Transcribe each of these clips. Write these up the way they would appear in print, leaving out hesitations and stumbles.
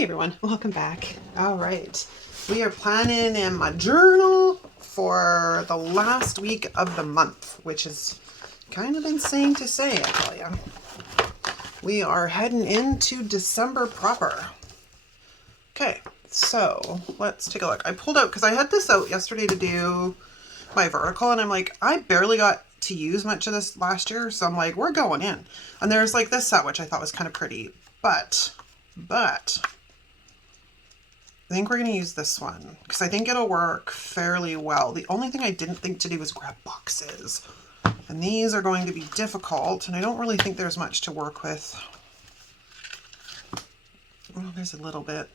Hey everyone, welcome back. All right, we are planning in my journal for the last week of the month, which is kind of insane to say, I tell you. We are heading into December proper. Okay, so let's take a look. I pulled out, because I had this out yesterday to do my vertical, and I'm like, I barely got to use much of this last year, so I'm like, we're going in. And there's like this set, which I thought was kind of pretty, but I think we're going to use this one because I think it'll work fairly well. The only thing I didn't think to do was grab boxes. And these are going to be difficult, and I don't really think there's much to work with. Well, there's a little bit,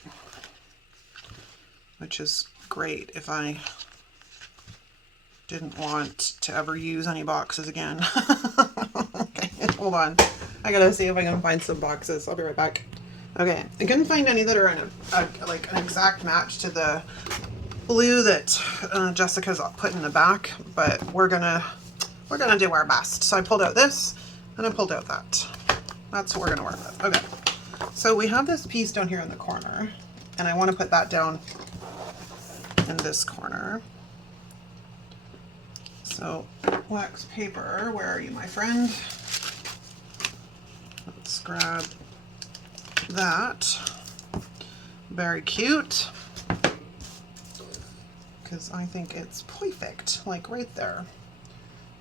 which is great if I didn't want to ever use any boxes again. Okay, hold on. I gotta see if I can find some boxes. I'll be right back. Okay, I couldn't find any that are in like an exact match to the blue that Jessica's put in the back, but we're gonna do our best. So I pulled out this and I pulled out that. That's what we're gonna work with. Okay, so we have this piece down here in the corner, and I want to put that down in this corner. So wax paper, where are you, my friend? Let's grab that. Very cute, because I think it's perfect, like right there.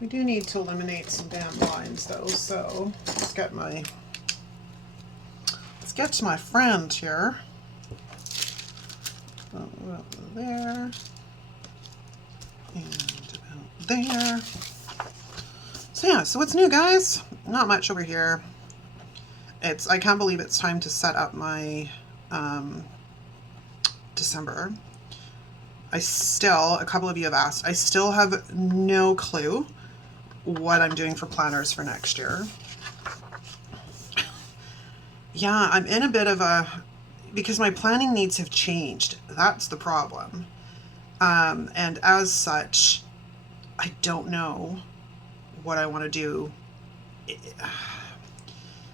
We do need to eliminate some damn lines though, so let's get to my friend here. About there and about there. So yeah, so what's new, guys? Not much over here. I can't believe it's time to set up my December. A couple of you have asked, I still have no clue what I'm doing for planners for next year. Yeah, I'm in a bit of because my planning needs have changed. That's the problem. And as such, I don't know what I want to do.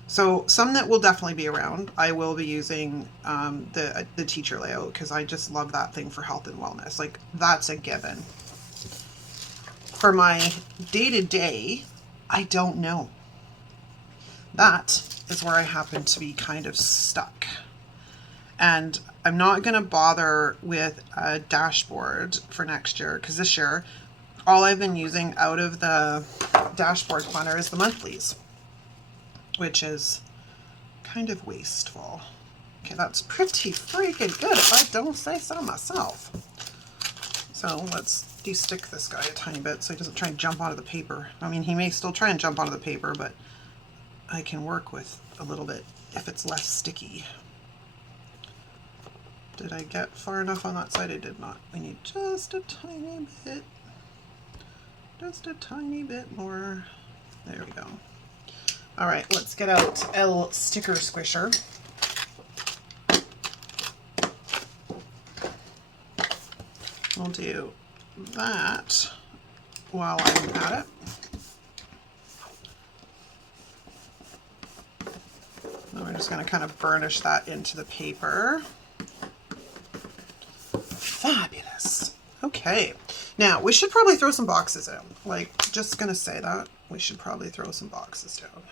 So some that will definitely be around. I will be using the teacher layout because I just love that thing for health and wellness. Like, that's a given. For my day-to-day, I don't know. That is where I happen to be kind of stuck. And I'm not going to bother with a dashboard for next year because this year, all I've been using out of the dashboard planner is the monthlies, which is kind of wasteful. Okay, that's pretty freaking good if I don't say so myself. So let's de-stick this guy a tiny bit so he doesn't try and jump onto the paper. I mean, he may still try and jump onto the paper, but I can work with a little bit if it's less sticky. Did I get far enough on that side? I did not. We need just a tiny bit. Just a tiny bit more. There we go. All right, let's get out L sticker squisher. We'll do that while I'm at it. And we're just going to kind of burnish that into the paper. Fabulous. Okay, now we should probably throw some boxes in. Like, just going to say that. We should probably throw some boxes down.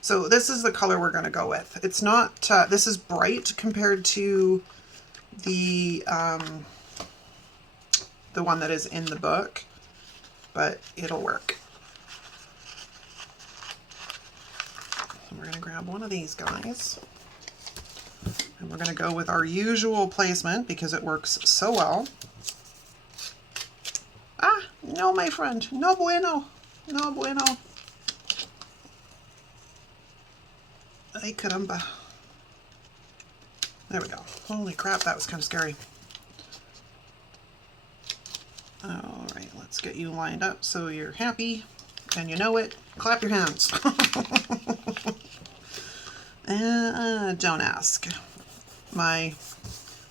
So this is the color we're going to go with. It's not, this is bright compared to the one that is in the book, but it'll work. So we're going to grab one of these guys, and we're going to go with our usual placement because it works so well. Ah, no, my friend, no bueno, no bueno. Ay caramba. There we go. Holy crap, that was kind of scary. All right, let's get you lined up so you're happy and you know it. Clap your hands. Don't ask. My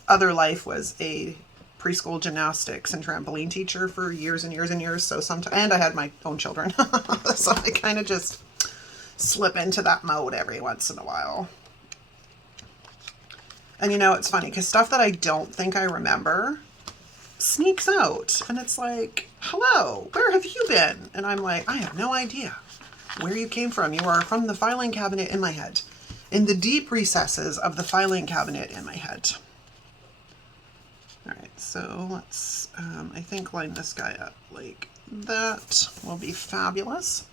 other life was a preschool gymnastics and trampoline teacher for years and years and years. So sometimes, and I had my own children. So I kind of just slip into that mode every once in a while. And you know, it's funny because stuff that I don't think I remember sneaks out. And it's like, hello, where have you been? And I'm like, I have no idea where you came from. You are from the filing cabinet in my head, in the deep recesses of the filing cabinet in my head. All right, so let's, I think, line this guy up like that will be fabulous.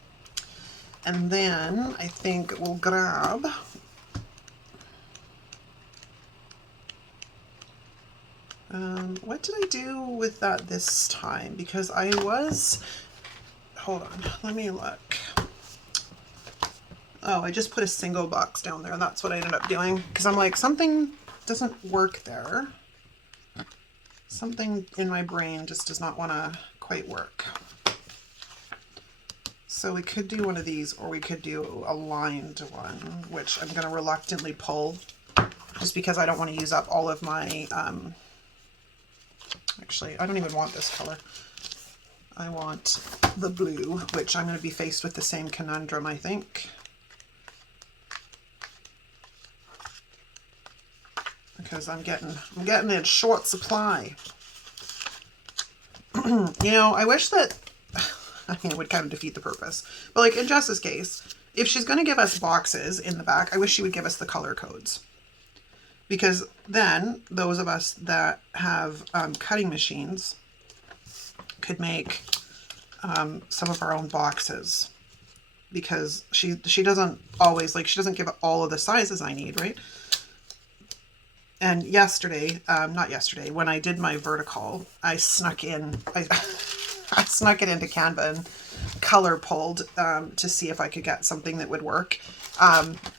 And then I think we'll grab what did I do with that this time? Because I was, hold on, let me look. Oh, I just put a single box down there. That's what I ended up doing. Because I'm like, something doesn't work there. Something in my brain just does not want to quite work. So we could do one of these, or we could do a lined one, which I'm going to reluctantly pull just because I don't want to use up all of my, actually, I don't even want this color. I want the blue, which I'm going to be faced with the same conundrum, I think. Because I'm getting in short supply. You know, I wish that, I mean, it would kind of defeat the purpose. But like in Jess's case, if she's going to give us boxes in the back, I wish she would give us the color codes. Because then those of us that have cutting machines could make some of our own boxes. Because she doesn't always, like, she doesn't give all of the sizes I need, right? And yesterday, not yesterday, when I did my vertical, I snuck in, I snuck it into Canva and color pulled to see if I could get something that would work.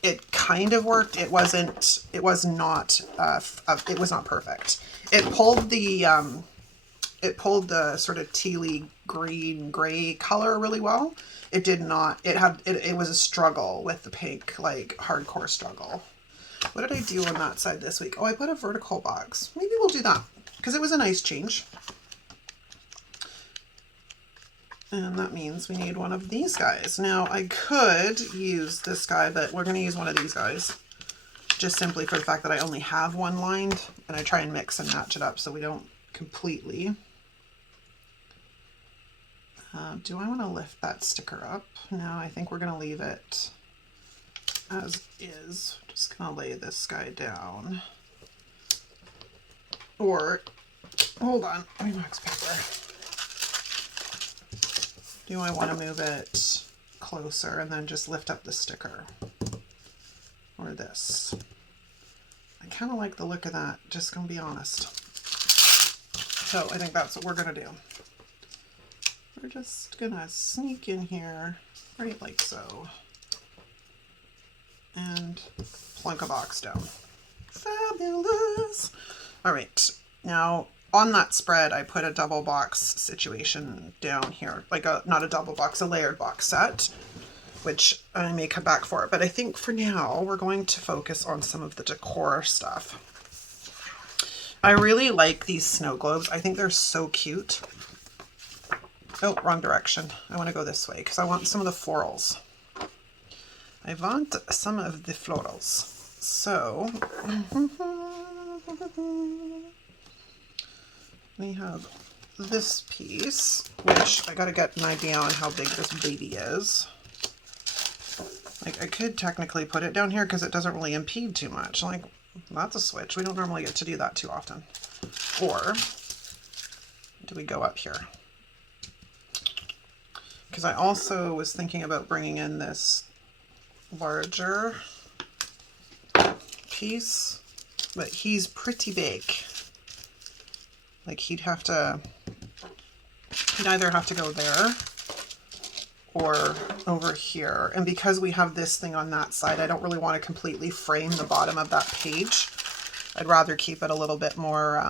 It kind of worked. It was not perfect. It pulled the sort of tealy green gray color really well. It did not, it was a struggle with the pink, like hardcore struggle. What did I do on that side this week? Oh, I put a vertical box. Maybe we'll do that because it was a nice change. And that means we need one of these guys. Now I could use this guy, but we're going to use one of these guys just simply for the fact that I only have one lined, and I try and mix and match it up so we don't completely. Do I want to lift that sticker up? No, I think we're going to leave it as is. Just going to lay this guy down. Or, hold on, let me wax paper. Do I want to move it closer and then just lift up the sticker? Or this? I kind of like the look of that, just going to be honest. So I think that's what we're going to do. We're just going to sneak in here, right like so. And plunk a box down. Fabulous! All right, now on that spread, I put a double box situation down here, like not a double box, a layered box set, which I may come back for. But I think for now, we're going to focus on some of the decor stuff. I really like these snow globes. I think they're so cute. Oh, wrong direction. I want to go this way because I want some of the florals. I want some of the florals. So, we have this piece, which I got to get an idea on how big this baby is. Like, I could technically put it down here because it doesn't really impede too much. Like, that's a switch. We don't normally get to do that too often. Or do we go up here? Because I also was thinking about bringing in this larger piece, but he's pretty big. Like he'd either have to go there or over here. And because we have this thing on that side, I don't really want to completely frame the bottom of that page. I'd rather keep it a little bit more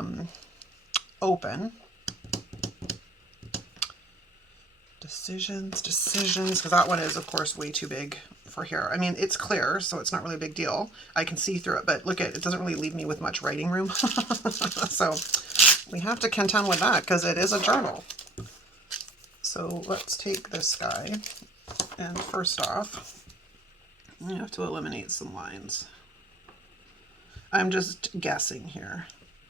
open. Decisions, because that one is, of course, way too big for here. I mean, it's clear, so it's not really a big deal. I can see through it, but look at it, doesn't really leave me with much writing room. So we have to contend with that because it is a journal. So let's take this guy, and first off, you have to eliminate some lines. I'm just guessing here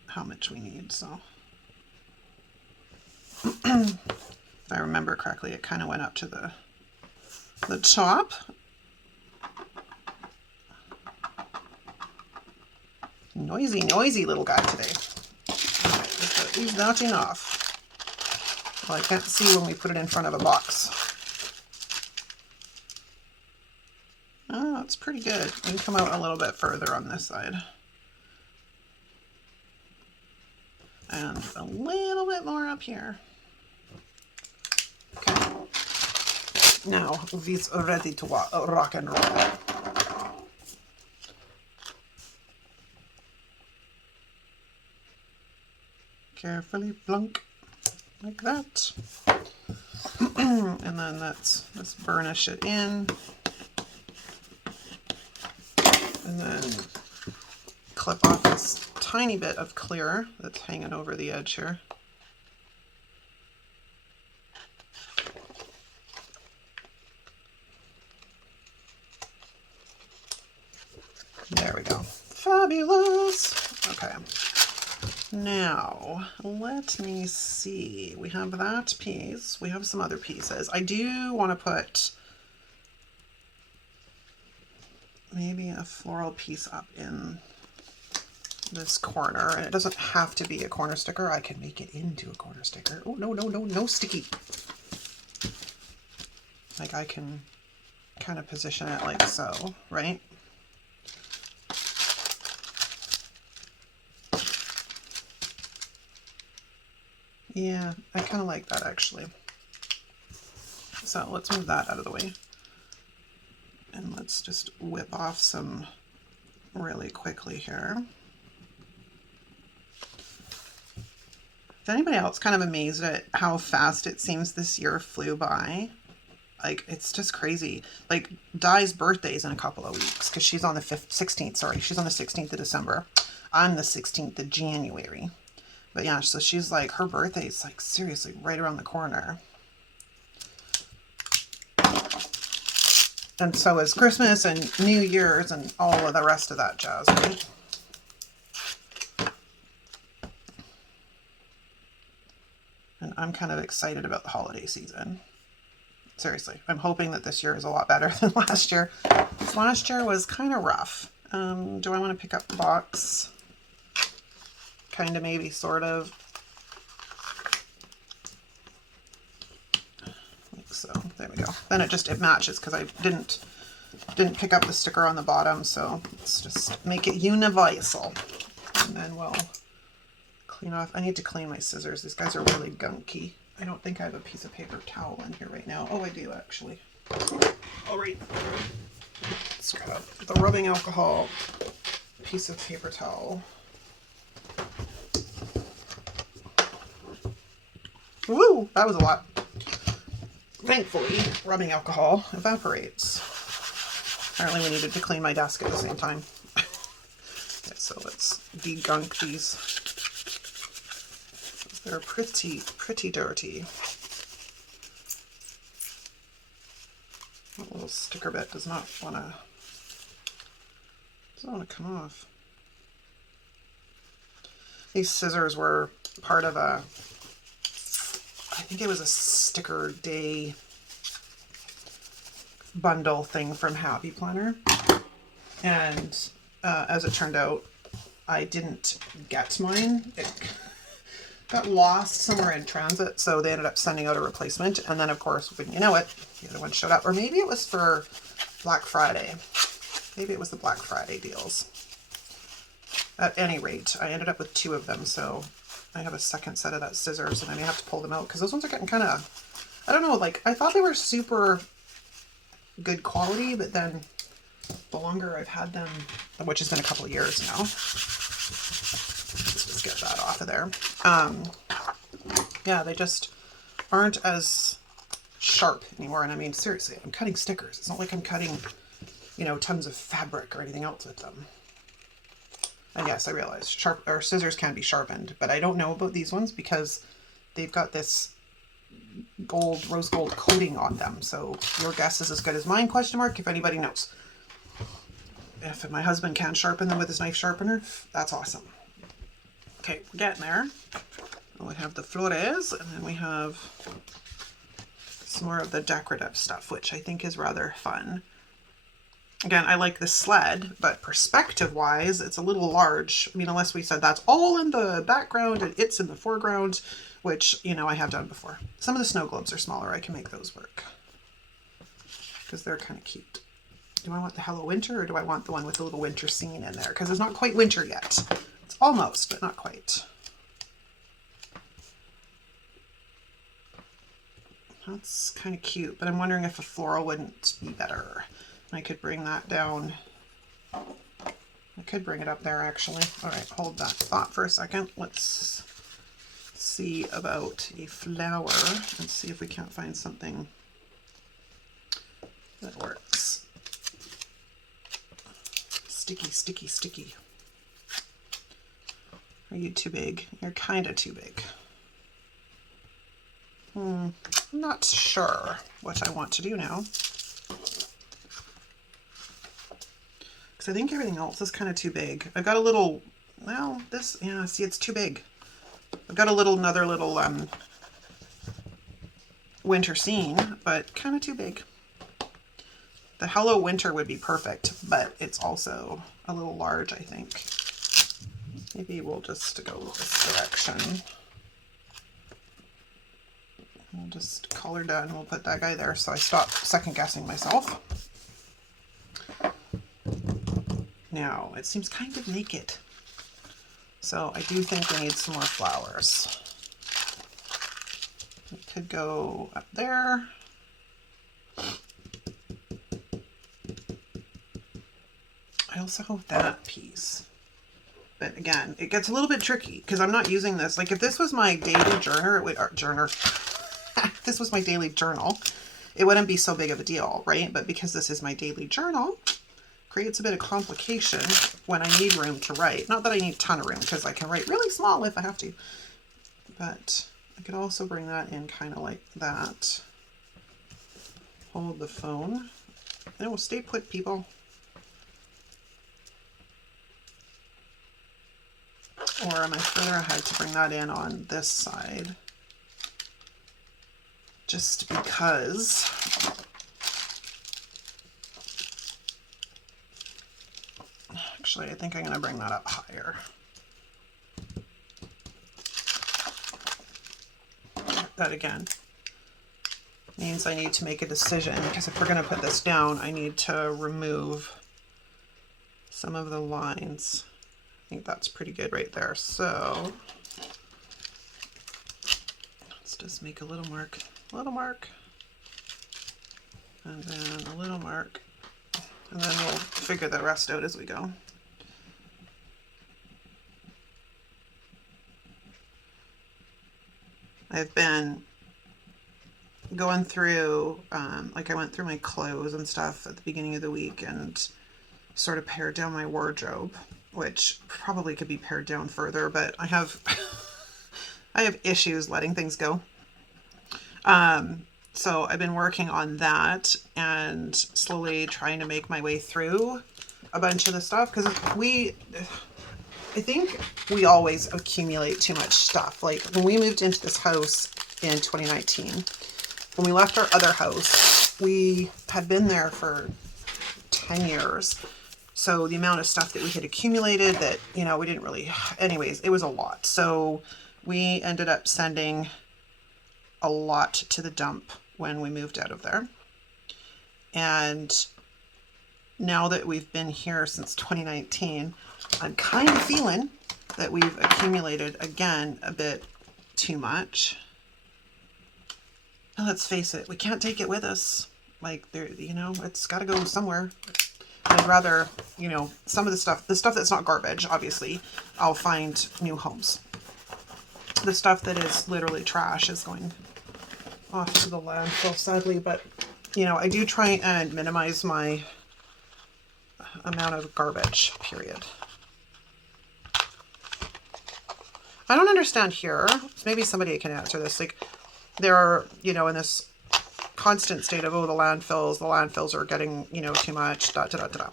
how much we need. So if I remember correctly, it kind of went up to the top. Noisy little guy today. Right, he's not enough. Well, I can't see when we put it in front of a box. Oh, it's pretty good. We can come out a little bit further on this side. And a little bit more up here. Okay. Now, he's ready to rock and roll. Carefully plunk, like that. And then let's burnish it in. And then clip off this tiny bit of clear that's hanging over the edge here. There we go. Fabulous. Okay. Now, let me see. We have that piece. We have some other pieces. I do want to put maybe a floral piece up in this corner. And it doesn't have to be a corner sticker. I can make it into a corner sticker. Oh, no sticky. Like I can kind of position it like so, right? Yeah, I kind of like that actually. So let's move that out of the way. And let's just whip off some really quickly here. Is anybody else kind of amazed at how fast it seems this year flew by? Like, it's just crazy. Like, Di's birthday is in a couple of weeks because she's on the 16th, sorry. She's on the 16th of December. I'm the 16th of January. But yeah, so she's like, her birthday is like seriously right around the corner. And so is Christmas and New Year's and all of the rest of that jazz, right? And I'm kind of excited about the holiday season. Seriously, I'm hoping that this year is a lot better than last year. Last year was kind of rough. Do I want to pick up the box? Kind of, maybe, sort of. Like so. There we go. Then it matches because I didn't pick up the sticker on the bottom, so let's just make it universal. And then we'll clean off. I need to clean my scissors. These guys are really gunky. I don't think I have a piece of paper towel in here right now. Oh, I do actually. All right. Let's grab the rubbing alcohol, piece of paper towel. Woo! That was a lot. Thankfully, rubbing alcohol evaporates. Apparently we needed to clean my desk at the same time. Okay, so let's degunk these. They're pretty dirty. That little sticker bit does not want to come off. These scissors were part of a, I think it was a sticker day bundle thing from Happy Planner. And as it turned out, I didn't get mine. It got lost somewhere in transit, so they ended up sending out a replacement. And then, of course, when you know it, the other one showed up. Or maybe it was for Black Friday. Maybe it was the Black Friday deals. At any rate, I ended up with 2 of them, so I have a second set of that scissors, and I may have to pull them out because those ones are getting kind of, I don't know, like, I thought they were super good quality, but then the longer I've had them, which has been a couple of years now, let's just get that off of there. Yeah, they just aren't as sharp anymore. And I mean, seriously, I'm cutting stickers. It's not like I'm cutting, you know, tons of fabric or anything else with them. And yes, I realize scissors can be sharpened, but I don't know about these ones because they've got this rose gold coating on them. So your guess is as good as mine, question mark, if anybody knows. if my husband can sharpen them with his knife sharpener, that's awesome. Okay, we're getting there. We have the flores, and then we have some more of the decorative stuff, which I think is rather fun. Again, I like the sled, but perspective-wise, it's a little large. I mean, unless we said that's all in the background and it's in the foreground, which, you know, I have done before. Some of the snow globes are smaller. I can make those work because they're kind of cute. Do I want the Hello Winter, or do I want the one with the little winter scene in there? Because it's not quite winter yet. It's almost, but not quite. That's kind of cute, but I'm wondering if a floral wouldn't be better. I could bring that down. I could bring it up there, actually. All right, hold that thought for a second. Let's see about a flower and see if we can't find something that works. Sticky, sticky, sticky. Are you too big? You're kind of too big. I'm not sure what I want to do now. Because I think everything else is kind of too big. I've got a little, well, this, yeah, see, it's too big. I've got another little winter scene, but kind of too big. The Hello Winter would be perfect, but it's also a little large, I think. Maybe we'll just go this direction. We'll just call her done. We'll put that guy there so I stop second guessing myself. Now, it seems kind of naked. So I do think we need some more flowers. We could go up there. I also have that piece. But again, it gets a little bit tricky because I'm not using this. Like if this was my daily journal, it would, if this was my daily journal, it wouldn't be so big of a deal, right? But because this is my daily journal, it creates a bit of complication when I need room to write. Not that I need a ton of room because I can write really small if I have to. But I could also bring that in kind of like that. Hold the phone. And it will stay put, people. Or am I further ahead to bring that in on this side? Just because actually I think I'm going to bring that up higher. That again means I need to make a decision, because if we're going to put this down, I need to remove some of the lines. I think that's pretty good right there. So let's just make a little mark, and then a little mark, and then we'll figure the rest out as we go. I've been going through, like I went through my clothes and stuff at the beginning of the week and sort of pared down my wardrobe, which probably could be pared down further, but I have I have issues letting things go. So I've been working on that and slowly trying to make my way through a bunch of the stuff, because I think we always accumulate too much stuff. Like when we moved into this house in 2019, when we left our other house, we had been there for 10 years. So the amount of stuff that we had accumulated that, you know, we didn't really, anyways, it was a lot. So we ended up sending a lot to the dump when we moved out of there. And now that we've been here since 2019, I'm kind of feeling that we've accumulated again a bit too much. And let's face it, we can't take it with us. Like, there, you know, it's got to go somewhere. I'd rather, you know, some of the stuff that's not garbage, obviously, I'll find new homes. The stuff that is literally trash is going off to the landfill, sadly, but, you know, I do try and minimize my amount of garbage, period. I don't understand here, maybe somebody can answer this, like, there are, you know, in this constant state of, oh, the landfills are getting, you know, too much, da, da, da, da, da.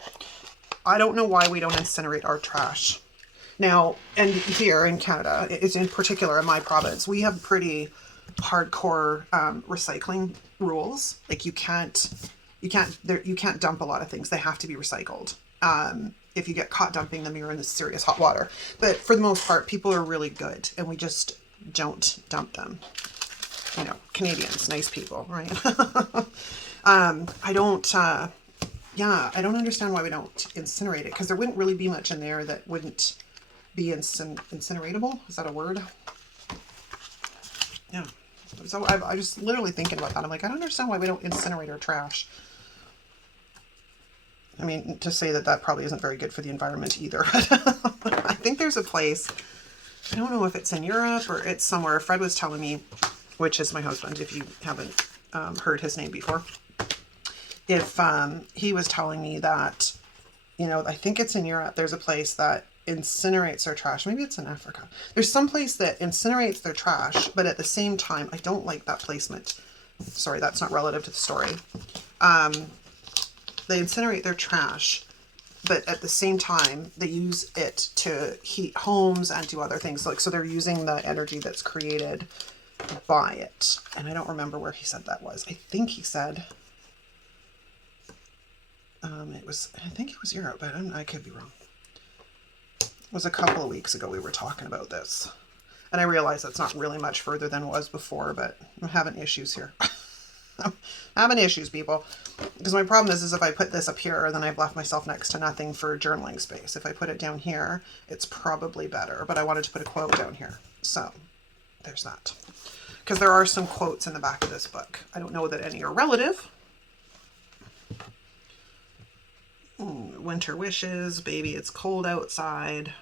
I don't know why we don't incinerate our trash. Now, and here in Canada, it's in particular in my province, we have pretty hardcore recycling rules. Like you can't dump a lot of things. They have to be recycled. If you get caught dumping them, you're in this serious hot water. But for the most part, people are really good, and we just don't dump them. You know, Canadians, nice people, right? I don't understand why we don't incinerate it, because there wouldn't really be much in there that wouldn't be incineratable. Is that a word? Yeah. So I just literally thinking about that. I'm like, I don't understand why we don't incinerate our trash. I mean, to say that probably isn't very good for the environment either. I think there's a place, I don't know if it's in Europe or it's somewhere. Fred was telling me, which is my husband, if you haven't heard his name before. If he was telling me that, you know, I think it's in Europe, there's a place that incinerates their trash. Maybe it's in Africa. There's some place that incinerates their trash, but at the same time, I don't like that placement. Sorry, that's not relative to the story. They incinerate their trash, but at the same time, they use it to heat homes and do other things. Like, so they're using the energy that's created by it. And I don't remember where he said that was. I think he said I think it was Europe, but I could be wrong. It was a couple of weeks ago we were talking about this. And I realize that's not really much further than it was before, but I'm having issues here. I'm having issues, people. Because my problem is if I put this up here, then I've left myself next to nothing for journaling space. If I put it down here, it's probably better. But I wanted to put a quote down here. So there's that. Because there are some quotes in the back of this book. I don't know that any are relative. Winter wishes, baby, it's cold outside.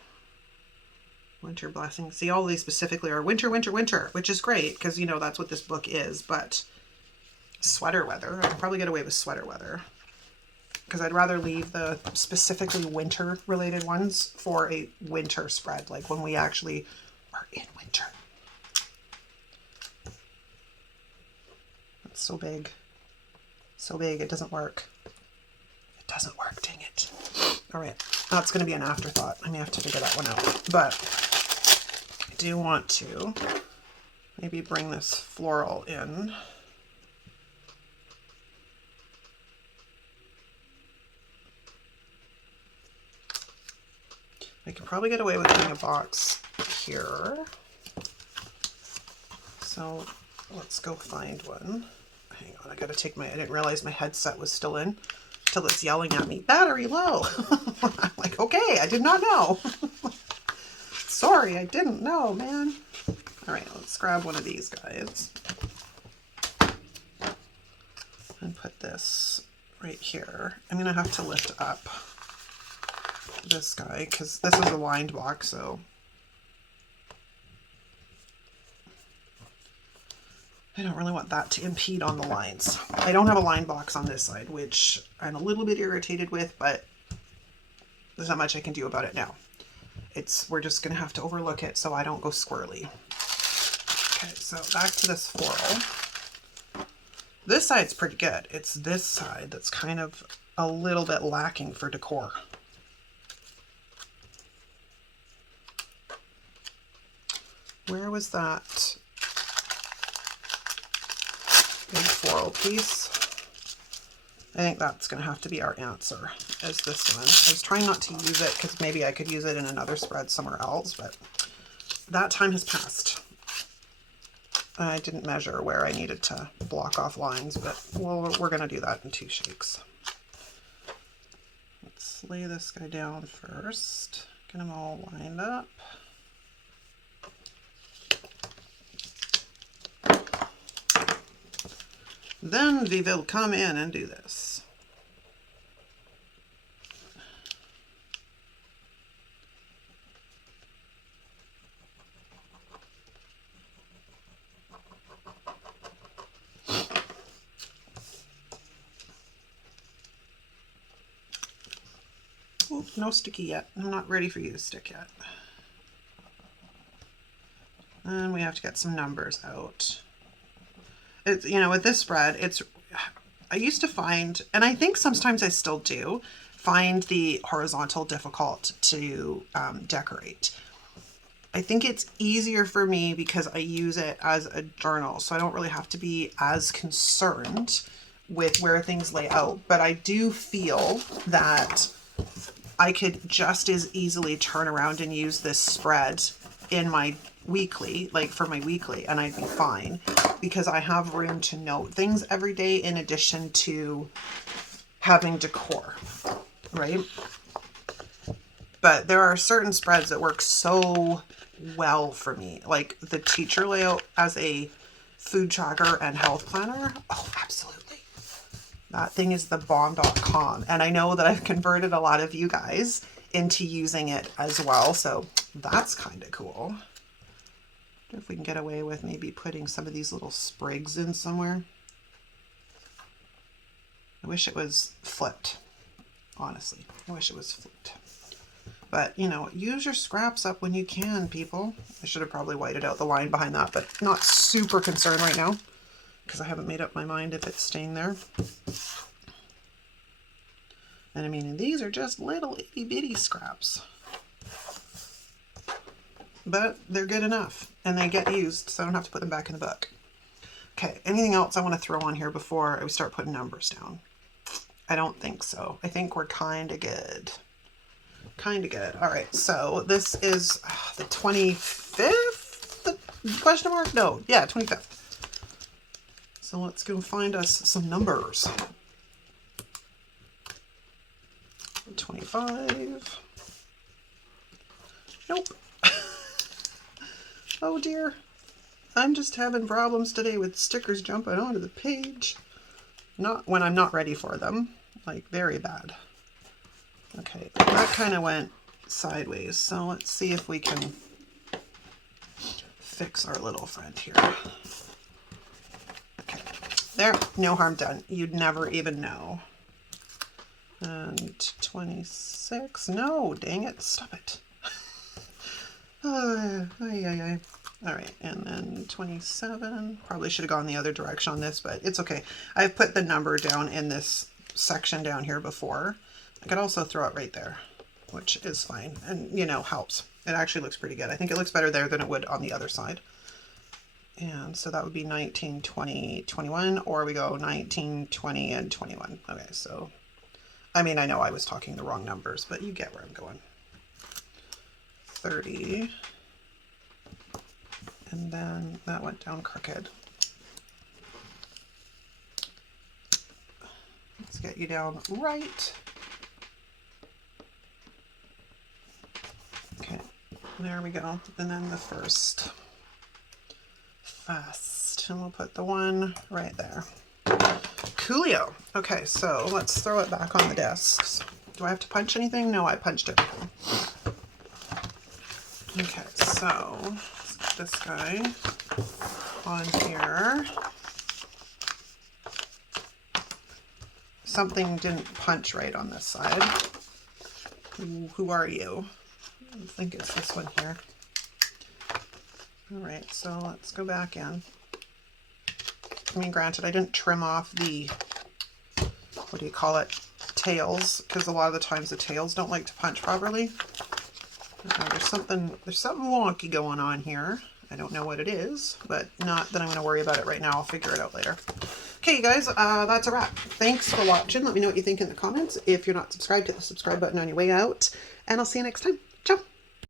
Winter blessings. See, all these specifically are winter, winter, winter, which is great because, you know, that's what this book is. But sweater weather, I can probably get away with sweater weather because I'd rather leave the specifically winter related ones for a winter spread, like when we actually are in winter. It's so big. So big, it doesn't work. Doesn't work, dang it. All right, that's going to be an afterthought. I may have to figure that one out. But I do want to maybe bring this floral in. I can probably get away with putting a box here. So let's go find one. Hang on, I got to take I didn't realize my headset was still in. Till it's yelling at me, battery low. I'm like, okay, I did not know. Sorry, I didn't know, man. All right, let's grab one of these guys and put this right here. I'm gonna have to lift up this guy because this is a lined box, so I don't really want that to impede on the lines. I don't have a line box on this side, which I'm a little bit irritated with, but there's not much I can do about it now. We're just going to have to overlook it so I don't go squirrely. Okay, so back to this floral. This side's pretty good. It's this side that's kind of a little bit lacking for decor. Where was that big floral piece? I think that's going to have to be our answer, is this one. I was trying not to use it because maybe I could use it in another spread somewhere else, but that time has passed. I didn't measure where I needed to block off lines, but we're going to do that in 2 shakes. Let's lay this guy down first, get them all lined up. Then we will come in and do this. Oh, no sticky yet. I'm not ready for you to stick yet. And we have to get some numbers out. You know, with this spread, I used to find, and I think sometimes I still do, find the horizontal difficult to decorate. I think it's easier for me because I use it as a journal, so I don't really have to be as concerned with where things lay out. But I do feel that I could just as easily turn around and use this spread in my weekly, like for my weekly, and I'd be fine because I have room to note things every day in addition to having decor, right? But there are certain spreads that work so well for me, like the teacher layout as a food tracker and health planner. Oh, absolutely. That thing is the bomb.com. And I know that I've converted a lot of you guys into using it as well. So that's kind of cool. I wonder if we can get away with maybe putting some of these little sprigs in somewhere. I wish it was flipped. Honestly, I wish it was flipped. But, you know, use your scraps up when you can, people. I should have probably whited out the line behind that, but not super concerned right now because I haven't made up my mind if it's staying there. And I mean, these are just little itty bitty scraps. But they're good enough and they get used, so I don't have to put them back in the book. Okay, anything else I want to throw on here before I start putting numbers down? I don't think so. I think we're kind of good. Kind of good. All right, so this is the 25th? The question mark? No, yeah, 25th. So let's go find us some numbers. 25. Nope. Oh dear. I'm just having problems today with stickers jumping onto the page. Not when I'm not ready for them. Like, very bad. Okay, that kind of went sideways, so let's see if we can fix our little friend here. Okay, there, no harm done. You'd never even know. And 26, no, dang it, stop it. All right, and then 27, probably should have gone the other direction on this, but it's okay. I've put the number down in this section down here before. I could also throw it right there, which is fine and, you know, helps. It actually looks pretty good. I think it looks better there than it would on the other side. And so that would be 19, 20, 21, or we go 19, 20, and 21. Okay, so, I mean, I know I was talking the wrong numbers, but you get where I'm going. 30, and then that went down crooked. Let's get you down right. Okay, there we go. And then the first. And we'll put the one right there. Coolio. Okay, so let's throw it back on the desks. Do I have to punch anything? No, I punched everything. Okay, so let's get this guy on here. Something didn't punch right on this side. Who are you? I think it's this one here. All right, so let's go back in. I mean, granted, I didn't trim off the, what do you call it, tails, because a lot of the times the tails don't like to punch properly. There's something wonky going on here. I don't know what it is, but not that I'm going to worry about it right now. I'll figure it out later. Okay, you guys, that's a wrap. Thanks for watching. Let me know what you think in the comments. If you're not subscribed, hit the subscribe button on your way out, and I'll see you next time. Ciao.